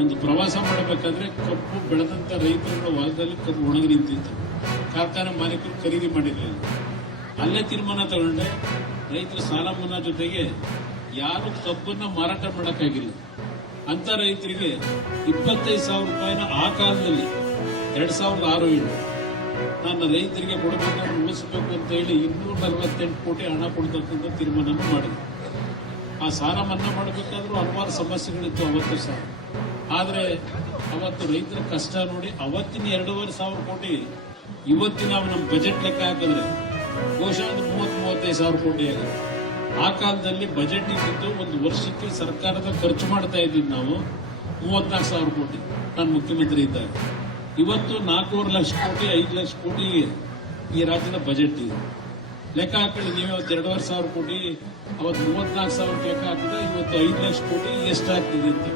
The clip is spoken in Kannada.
ಒಂದು ಪ್ರವಾಸ ಮಾಡಬೇಕಾದ್ರೆ ಕಬ್ಬು ಬೆಳೆದಂತ ರೈತರುಗಳ ಹೊಲದಲ್ಲಿ ಕಬ್ಬು ಒಣಗಿ ನಿಂತಿತ್ತು. ಕಾರ್ಖಾನೆ ಮಾಲೀಕರು ಖರೀದಿ ಮಾಡಿರಲಿಲ್ಲ. ಅಲ್ಲೇ ತೀರ್ಮಾನ ತಗೊಂಡೆ, ರೈತರ ಸಾಲ ಮನ್ನಾ ಜೊತೆಗೆ ಯಾರು ಕಬ್ಬನ್ನ ಮಾರಾಟ ಮಾಡೋಕ್ಕಾಗಿಲ್ಲ ಅಂತ ರೈತರಿಗೆ 25,000 ರೂಪಾಯಿನ ಆ ಕಾಲದಲ್ಲಿ 2006-7 ನನ್ನ ರೈತರಿಗೆ ಕೊಡಬೇಕಾದ್ರೆ ಉಳಿಸಬೇಕು ಅಂತ ಹೇಳಿ 248 ಕೋಟಿ ಹಣ ಕೊಡತಕ್ಕಂಥ ತೀರ್ಮಾನ ಮಾಡಿದೆ. ಆ ಸಾಲ ಮನ್ನಾ ಮಾಡಬೇಕಾದ್ರೂ ಹಲವಾರು ಸಮಸ್ಯೆಗಳಿತ್ತು ಅವತ್ತು ಸಹ. ಆದರೆ ಅವತ್ತು ರೈತರ ಕಷ್ಟ ನೋಡಿ ಅವತ್ತಿನ 2,500 ಕೋಟಿ ಇವತ್ತಿನ ನಮ್ಮ ಬಜೆಟ್ ಲೆಕ್ಕ ಹಾಕಿದ್ರೆ ಬಹುಶಃ 30-35,000 ಕೋಟಿ ಆಗಿದೆ. ಆ ಕಾಲದಲ್ಲಿ ಬಜೆಟ್ ಇದ್ದಿದ್ದು ಒಂದು ವರ್ಷಕ್ಕೆ ಸರ್ಕಾರದ ಖರ್ಚು ಮಾಡ್ತಾ ಇದ್ದಿದ್ದು ನಾವು 34,000 ಕೋಟಿ ನಾನು ಮುಖ್ಯಮಂತ್ರಿ ಇದ್ದಾಗ. ಇವತ್ತು 4.5 ಲಕ್ಷ ಕೋಟಿ 5 ಲಕ್ಷ ಕೋಟಿ ಈ ರಾಜ್ಯದ ಬಜೆಟ್ ಇದೆ. ಲೆಕ್ಕ ಹಾಕಿದ್ರೆ ನೀವು ಇವತ್ತು 2,500 ಕೋಟಿ, ಅವತ್ತು 34,000 ಲೆಕ್ಕ ಹಾಕಿದ್ರೆ ಇವತ್ತು 5 ಲಕ್ಷ ಕೋಟಿ ಎಷ್ಟಾಗ್ತಿದೆ ಅಂತ.